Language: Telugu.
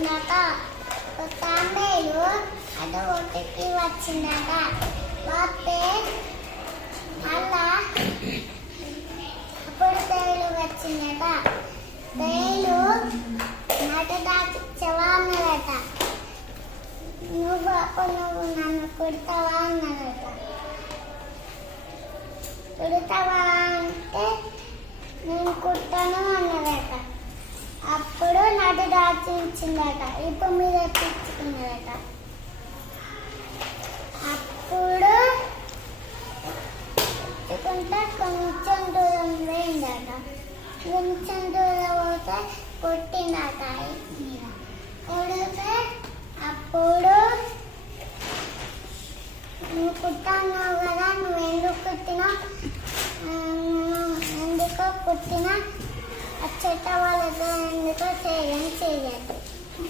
వచ్చిందట. కొత్త అమ్మాయిలు అటు ఒట్టికి వచ్చిందట. వస్తే అలా అప్పుడు తేలు వచ్చిందట. తేలు నటదాచిచ్చవా అన్నదట. నువ్వు నన్ను కుడతావా అన్నదట. కుడతావా అంటే నేను కుట్టాను అన్నదట. అప్పుడు నటు దాచించిందట. ఇప్పుడు మీద తెచ్చుకున్నదట. అప్పుడు తెచ్చుకుంటే కొంచెం దూరం పోయిందట. కొంచెం దూరం పోతే కొట్టిందట మీద. కొడితే అప్పుడు నువ్వు కుట్టాన్నావు కదా, నువ్వు ఎందుకు కుట్టినా, ఎందుకో కుట్టినా, ఆ చెట్ట వాళ్ళతో ఎందుకో చేయని చెయ్యదు.